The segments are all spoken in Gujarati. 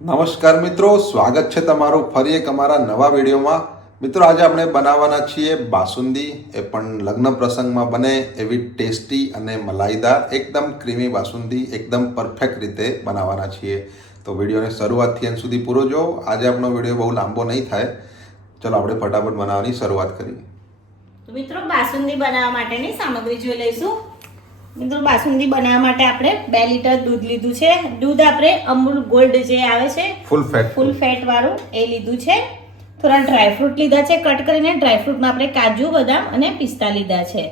નમસ્કાર મિત્રો, સ્વાગત છે તમારું ફરી એક અમારા નવા વિડીયોમાં. મિત્રો, આજે આપણે બનાવવાના છીએ બાસુંદી, એ પણ લગ્ન પ્રસંગમાં બને એવી ટેસ્ટી અને મલાઈદાર એકદમ ક્રીમી બાસુંદી એકદમ પરફેક્ટ રીતે બનાવવાના છીએ. તો વિડીયોને શરૂઆતથી અંત સુધી પૂરો જો. આજે આપણો વિડીયો બહુ લાંબો નહીં થાય. ચલો આપણે ફટાફટ બનાવવાની શરૂઆત કરીએ. તો મિત્રો, બાસુંદી બનાવવા માટેની સામગ્રી જોઈ લઈશું. મિત્રો, બાસુંદી બનાવવા માટે આપણે 2 લીટર દૂધ લીધું છે. દૂધ આપણે અમૂલ ગોલ્ડ જે આવે છે ફૂલ ફેટ વાળું એ લીધું છે. થોડા ડ્રાયફ્રૂટ લીધા છે કટ કરીને. ડ્રાયફ્રૂટમાં આપણે કાજુ, બદામ અને પિસ્તા લીધા છે.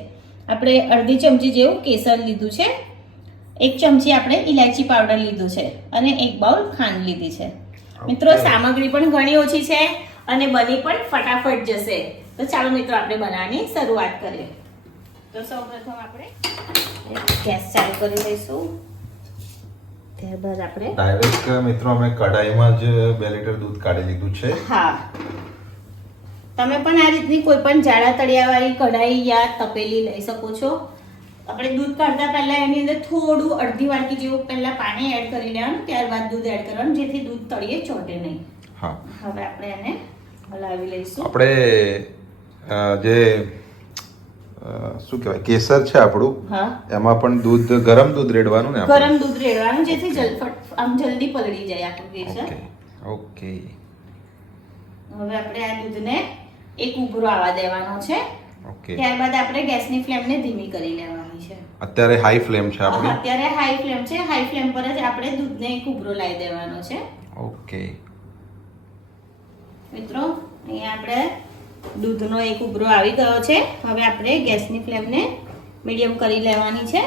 આપણે અડધી ચમચી જેવું કેસર લીધું છે. 1 ચમચી આપણે ઇલાયચી પાવડર લીધું છે અને 1 બાઉલ ખાંડ લીધી છે. મિત્રો, સામગ્રી પણ ઘણી ઓછી છે અને બની પણ ફટાફટ જશે. તો ચાલો મિત્રો, આપણે બનાવવાની શરૂઆત કરીએ. તો સૌપ્રથમ આપણે ગેસ ચાલુ કરી લઈશું. ત્યારબાદ આપણે ડાયરેક્ટ મિત્રો અમે કઢાઈમાં જ 2 લીટર દૂધ કાઢી લીધું છે. હા, તમે પણ આ રીતની કોઈ પણ જાડા તળિયાવાળી કઢાઈ યા તપેલી લઈ શકો છો. આપણે દૂધ કાઢતા પહેલા એની અંદર થોડું અડધી વાટકી જેવું પહેલા પાણી એડ કરી લેવાનું, ત્યારબાદ દૂધ એડ કરવાનું, જેથી દૂધ તળિયે ચોંટે નહીં. હા, હવે આપણે એને હલાવી લઈશું. આપણે જે શું કહેવાય કેસર છે આપણું, હા, એમાં પણ દૂધ ગરમ દૂધ રેડવાનું ને આપણે? ગરમ દૂધ રેડવાનું, જેથી જલ્દી પલળી જાય આપણું કેસર. ઓકે. હવે આપણે આ દૂધને એક ઉભરો આવવા દેવાનો છે. ઓકે. ત્યારબાદ આપણે ગેસની ફ્લેમને ધીમી કરી લેવાની છે. અત્યારે હાઈ ફ્લેમ છે આપણી? અત્યારે હાઈ ફ્લેમ છે. હાઈ ફ્લેમ પર જ આપણે દૂધને એક ઉભરો લાવી દેવાનો છે. ઓકે. મિત્રો, અહીંયા આપણે દૂધનો એક ઉભરો આવી ગયો છે. હવે આપણે ગેસની ફ્લેમને મીડિયમ કરી લેવાની છે.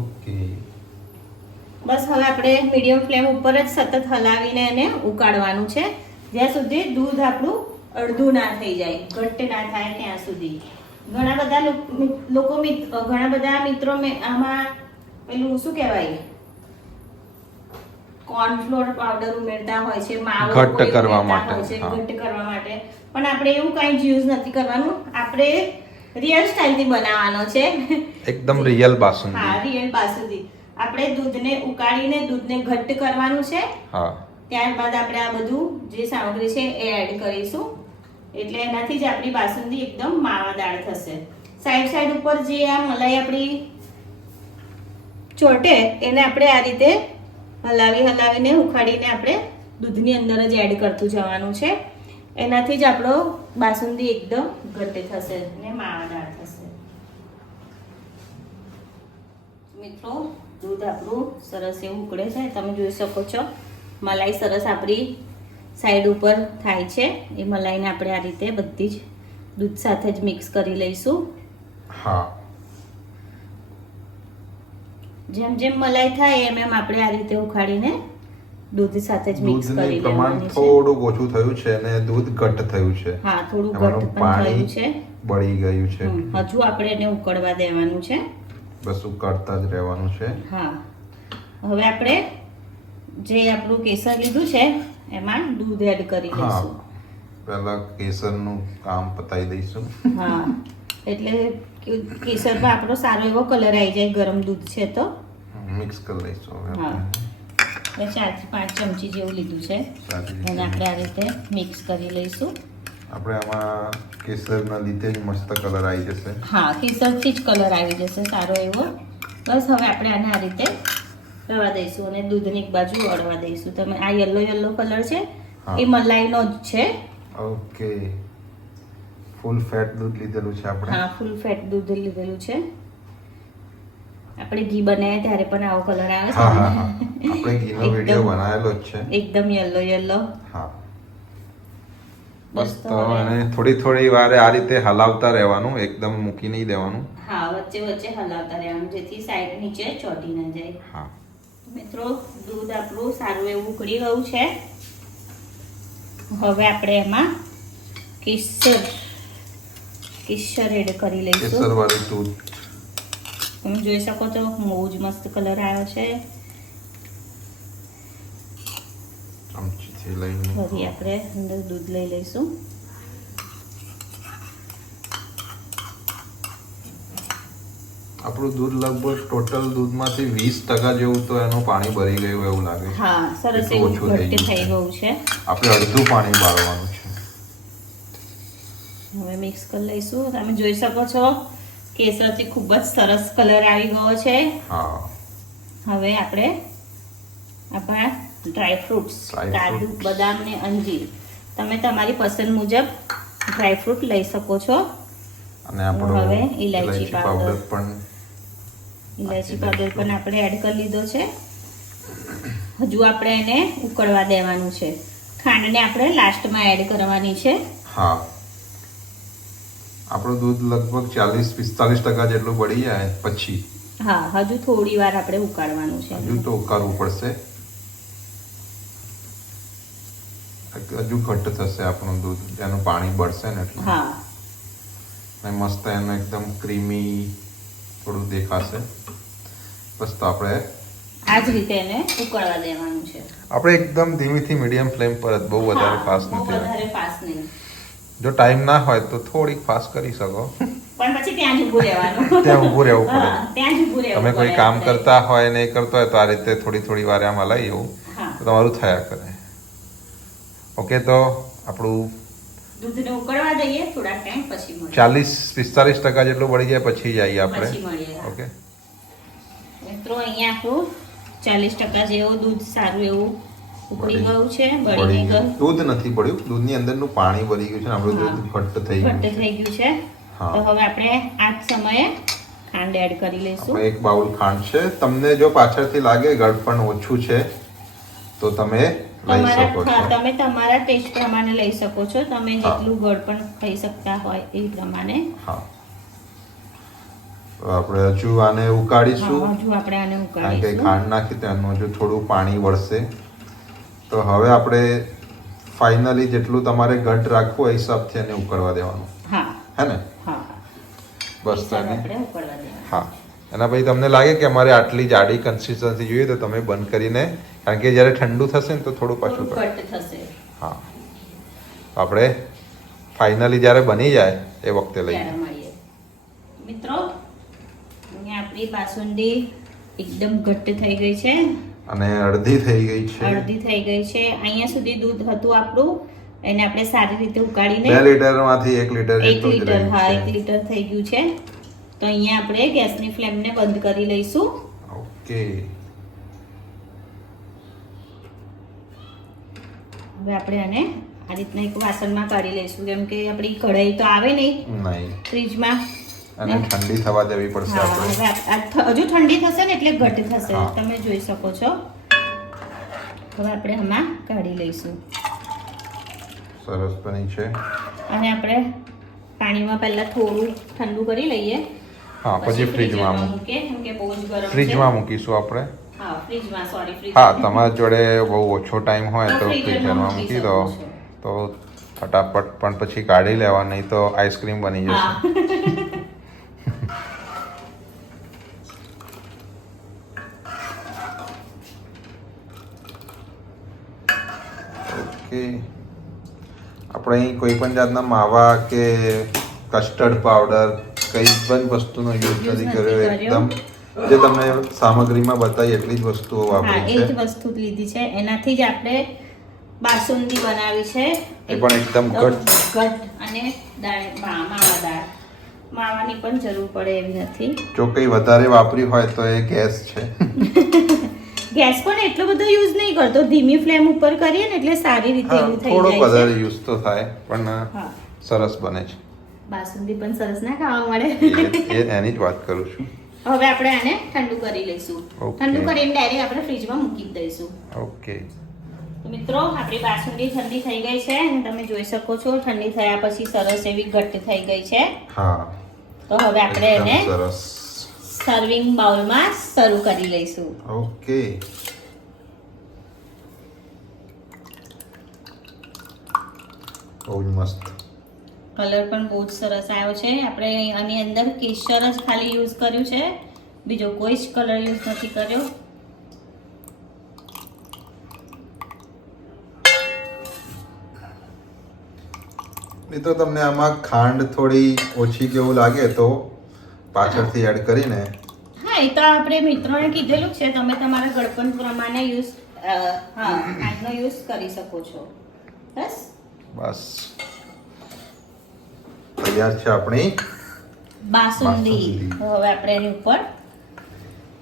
ઓકે. બસ હવે આપણે મીડિયમ ફ્લેમ ઉપર જ સતત હલાવીને એને ઉકાળવાનું છે, જ્યાં સુધી દૂધ આપણું અડધું ના થઈ જાય, ઘટ્ટ ના થાય ત્યાં સુધી. ઘણા બધા મિત્રો આમાં પેલું શું કહેવાય, કોર્નફ્લોર પાવડર ઉમેરતા હોય છે, માવો ઘટ્ટ કરવા માટે. ઘટ્ટ કરવા માટે. પણ આપણે એવું કંઈ જ યુઝ નથી કરવાનું. આપણે રિયલ સ્ટાઇલથી બનાવવાનો છે. એકદમ રિયલ બાસુંદી. હા, રિયલ બાસુંદી. આપણે દૂધને ઉકાળીને દૂધને ઘટ્ટ કરવાનું છે. હા. ત્યારબાદ આપણે આ બધું જે સામગ્રી છે એ એડ કરીશું, એટલે એનાથી જ આપણી બાસુંદી એકદમ માવાદાર થશે. સાઈડ ઉપર જે આ મલાઈ આપણી ચોટે એને આપણે આ રીતે હલાવીને ઉખાડીને આપણે દૂધની અંદર જ એડ કરતું જવાનું છે. એનાથી જ આપણો બાસુંદી એકદમ ઘટ્ટ થશે અને માવાદાર થશે. મિત્રો, દૂધ આપણું સરસ એવું ઉકળે છે, તમે જોઈ શકો છો. મલાઈ સરસ આપણી સાઈડ ઉપર થાય છે. એ મલાઈને આપણે આ રીતે બધી જ દૂધ સાથે જ મિક્સ કરી લઈશું. હા. જેમ જેમ મલાઈ થાય એમ આપણે આ રીતે ઉખાડીને દૂધ સાથે જ મિક્સ કરી પ્રમાણ લેવાનું છે. થોડું ઓછું થયું છે અને દૂધ ઘટ્ટ થયું છે. હા, થોડું ઘટ્ટ પણ થયું છે. બળી ગયું છે. હજુ આપણે એને ઉકળવા દેવાનું છે. બસ ઉકળતા જ રહેવાનું છે. હા. હવે આપણે જે આપણું કેસર લીધું છે એમાં દૂધ એડ કરી દઈશું. પહેલા કેસરનું કામ પતાવી દઈશું. હા, એટલે કેસરમાં આપણો સારો એવો કલર આવી જાય. ગરમ દૂધ છે તો મિક્સ કરી લઈશું. હા, 4 થી 5 ચમચી જેવું લીધું છે. એને આપણે આ રીતે મિક્સ કરી લઈશું. આપણે આમાં કેસરના લીધે જ મસ્ત કલર આવી જશે. હા, કેસરથી જ કલર આવી જશે સારો એવો. બસ હવે આપણે આને આ રીતે રવા દઈશું અને દૂધની એક બાજુ અડવા દઈશું. તમે આ યલો કલર છે એ મલાઈનો જ છે. ઓકે. ફૂલ ફેટ દૂધ લીધેલું છે આપણે. હા, ફૂલ ફેટ દૂધ લીધેલું છે. આપણે ઘી બનાવ્યા ત્યારે પણ આવો કલર આવે છે. હા. આપણે ઘીનો વિડિયો બનાવેલો જ છે. એકદમ યલો. હા. બસ તો અને થોડી વારે આ રીતે હલાવતા રહેવાનું, એકદમ મૂકી નહીં દેવાનું. હા, વચ્ચે હલાવતા રહેવાનું, જેથી સાઈડ નીચે ચોંટી ના જાય. હા. મિત્રો, દૂધ આપણું સારું એવું ઉકળી ગયું છે. હવે આપણે એમાં કેસર એડ કરી લઈશું. કેસર વાળું દૂધ તમે જોઈ શકો છો, બહુ જ મસ્ત કલર આવ્યો છે. ચમચીથી લઈને ફરી આપણે અંદર દૂધ લઈ લઈશું. આપણું દૂધ લગભગ ટોટલ દૂધમાંથી 20% જેવું તો એનું પાણી ભરી ગયું એવું લાગે છે. હા, સરસ એટલું એવું ઓછું થઈ ઘટ્ટ થઈ ગયું ગયું છે. આપણે અડધું પાણી બાળવાનું છે. હવે મિક્સ કરી લઈશું. તમે જોઈ શકો છો કેસરથી ખૂબ જ સરસ કલર આવી ગયો છે. હા, હવે આપણે આપણા ડ્રાય ફ્રૂટ્સ કાજુ, બદામ ને અંજીર તમે તમારી પસંદ મુજબ ડ્રાય ફ્રૂટ લઈ શકો છો. અને આપણો હવે ઇલાયચી પાવડર પણ આપણે એડ કરી લીધો છે. હજુ આપણે એને ઉકળવા દેવાનું છે. ખાંડને આપણે લાસ્ટમાં એડ કરવાની છે. હા, આપણું દૂધ લગભગ 40-45% જેટલું બળી જાય પછી હા, હજુ થોડી વાર આપણે ઉકાળવાનું છે. હજુ તો ઉકાળવું પડશે. હજુ ઘટ્ટ થશે આપણું દૂધ, જેનું પાણી બળશે ને એટલે. હા, અને મસ્ત એનું એકદમ ક્રીમી થોડું દેખાશે. બસ તો આપણે આ જ રીતે એને ઉકળવા દેવાનું છે. આપણે એકદમ ધીમીથી મીડિયમ ફ્લેમ પર જ, બહુ વધારે ફાસ્ટ બહુ નથી. વધારે ફાસ્ટ નહીં. જો ટાઈમ ના હોય તો થોડીક ફાસ્ટ કરી શકો. પણ પછી ત્યાં જ ઊભું રહેવાનું. ત્યાં ઊભું રહેવું પડે. હા, ત્યાં જ ઊભું રહેવું તમે કોઈ પડે કામ આપણે. કરતા હોય નહીં કરતા હોય તો આ રીતે થોડી વારે આમ હલાવી એવું હા. તો તમારું થયા કરે. ઓકે, તો આપણું દૂધને ઉકળવા દઈએ થોડા ટાઈમ પછી મળીએ. 40-45% જેટલું બળી જાય પછી જઈએ આપણે. પછી મળીએ. હા. ઓકે, મિત્રો અહીંયા આપણું 40% જેવું દૂધ સારું એવું ઉકળી ગયું છે, બળીને ગયું. દૂધ નથી બળ્યું, દૂધની અંદરનું પાણી બળી ગયું છે ને આપણું દૂધ ઘટ્ટ થઈ ગયું ઘટ્ટ છે. થઈ ગયું છે. હા. તો હવે આપણે આ જ સમયે ખાંડ એડ કરી લઈશું. આપણે 1 બાઉલ ખાંડ છે. તમને જો પાછળથી લાગે ગળપણ ઓછું છે તો તમે લઈ શકો છો. તમે તમારા ટેસ્ટ પ્રમાણે લઈ શકો છો. તમે જેટલું ગળ પણ ખાઈ શકતા હોય એ પ્રમાણે. હા, તો આપણે હજુ આને ઉકાળીશું. હા, હજુ આપણે આને કારણ કે ઉકાળીશું. ખાંડ નાખી તો એનું હજુ થોડું પાણી વળશે. તો હવે આપણે ફાઇનલી જેટલું તમારે ઘટ રાખવું એ હિસાબથી એને ઉકળવા દેવાનું. હા, હે ને? હા. બસ એ તને આપણે ઉકળવા દેવાનું. હા, એના પછી તમને લાગે કે અમારે આટલી જાડી કન્સિસ્ટન્સી જોઈએ તો તમે બંધ કરીને, કારણ કે જ્યારે ઠંડુ થશે ને તો થોડું પાછું થોડું ઘટ્ટ થશે. હા, આપણે ફાઇનલી જ્યારે બની જાય એ વખતે લઈએ. ત્યારે મળીએ. મિત્રો અહીંયા આપણી બાસુંદી એકદમ ઘટ્ટ થઈ ગઈ છે. અને અડધી થઈ ગઈ છે. અડધી થઈ ગઈ છે. અહીંયા સુધી દૂધ હતું આપણું, એને આપણે સારી રીતે ઉકાળીને 2 લીટરમાંથી 1 લીટર 1 જેટલું જ લીટર, રહ્યું હા, છે. 1 લીટર થઈ ગયું છે. તો અહીંયા આપણે ગેસની ફ્લેમને બંધ કરી લઈશું. ઓકે, હવે આપણે આને આ રીતના એક વાસણમાં કાઢી લઈશું, કેમ કે આપણી કઢાઈ તો આવે નહીં નહીં, ફ્રીજમાં. અને ઠંડી થવા દેવી પડશે હા, આપણે. હવે હજુ ઠંડી થશે ને એટલે ઘટ થશે. હા. તમે જોઈ શકો છો. હવે આપણે આમાં કાઢી લઈશું. સરસ બની છે. અને આપણે પાણીમાં પહેલા થોડું ઠંડુ કરી લઈએ. હા, પછી ફ્રીજમાં મૂકીએ, કેમ કે બહુ જ ગરમ છે. ફ્રીજમાં મૂકીશું આપણે. હા, ફ્રીજમાં, સોરી, ફ્રીજ. હા, તમારા જોડે બહુ ઓછો ટાઈમ હોય તો તો ફ્રીઝરમાં ફ્રીઝરમાં મૂકી મૂકી દો શકો છો. તો ફટાફટ, પણ પછી કાઢી લેવા, નહીં તો આઈસ્ક્રીમ બની જશે. હા. ઓકે, આપણે અહીં કોઈ પણ જાતના માવા કે કસ્ટર્ડ પાવડર કઈ પણ વસ્તુનો યુઝ નથી કર્યો. એકદમ જે તમને સામગ્રીમાં બતાવી એટલી જ વસ્તુઓ હા, વાપરી એ જ છે. વસ્તુ જ લીધી છે. એનાથી જ આપણે બાસુંદી બનાવી છે. એ પણ એકદમ ઘટ. અને માવાદાર. માવાની પણ જરૂર પડે એવી નથી. જો કંઈ વધારે વાપરી હોય તો એ ગેસ છે. ગેસ પણ એટલો બધો યુઝ નહીં કરતો. ધીમી ફ્લેમ ઉપર કરીએ ને એટલે સારી રીતે હા, એવું થઈ થોડો જાય વધારે છે. યુઝ તો થાય પણ હા, સરસ બને છે. બાસુંદી પણ સરસ ના ખાવા મળે. એની જ વાત કરું છું. હવે આપણે આને ઠંડુ કરી લઈશું. Okay. ઠંડુ કરીને ડાયરેક્ટ આપણે ફ્રીજમાં મૂકી જ દઈશું. ઓકે, તો મિત્રો આપણી બાસુંદી ઠંડી થઈ ગઈ છે અને તમે જોઈ શકો છો ઠંડી થયા પછી સરસ એવી ઘટ્ટ થઈ ગઈ છે. હા, તો હવે આપણે એકદમ એને સરસ. સર્વિંગ બાઉલમાં સર્વ કરી લઈશું. ઓકે, બહુ જ મસ્ત. કલર પણ બહુ જ સરસ આવ્યો છે. આપણે આની અંદર કેસર જ ખાલી યુઝ કર્યું છે, બીજો કોઈ જ કલર યુઝ નથી કર્યો. મિત્રો તમને આમાં ખાંડ થોડી ઓછી કેવું લાગે તો પાછળથી એડ કરીને હા એ તો આપણે મિત્રોને કીધેલું છે, તમે તમારા ગળપણ પ્રમાણે હાથનો યુઝ કરી શકો છો. બસ બસ તૈયાર છે આપણી બાસુંદી. બાસુંદી. હવે આપણે એની ઉપર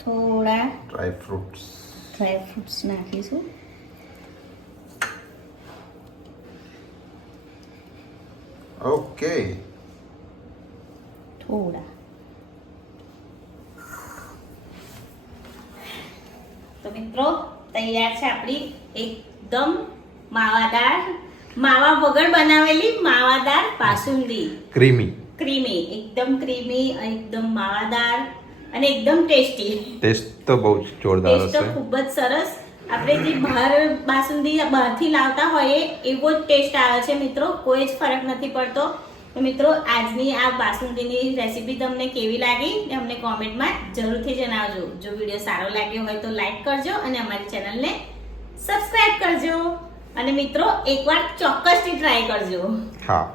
થોડા ડ્રાય ફ્રૂટ્સ. ડ્રાયફ્રૂટ્સ નાખીશું. ઓકે, થોડા. તો મિત્રો તૈયાર છે આપણી એકદમ માવા વગર બનાવેલી માવાદાર બાસુંદી. ક્રીમી, ક્રીમી, એકદમ ક્રીમી, એકદમ માવાદાર અને એકદમ ટેસ્ટી. ટેસ્ટ તો બહુ જ જોરદાર ટેસ્ટ તો હશે. ખૂબ જ સરસ. આપણે જે બહાર બાસુંદી બહારથી લાવતા હોઈએ એવો જ ટેસ્ટ આવે છે મિત્રો, કોઈ જ ફરક નથી પડતો. તો મિત્રો આજની આ બાસુંદીની રેસીપી તમને કેવી લાગી એ અમને કોમેન્ટમાં જરૂરથી જણાવજો. જો વિડીયો સારો લાગ્યો હોય તો લાઈક કરજો અને અમારી ચેનલને સબસ્ક્રાઇબ કરજો. અને મિત્રો એકવાર ચોક્કસથી ટ્રાય કરજો. હા.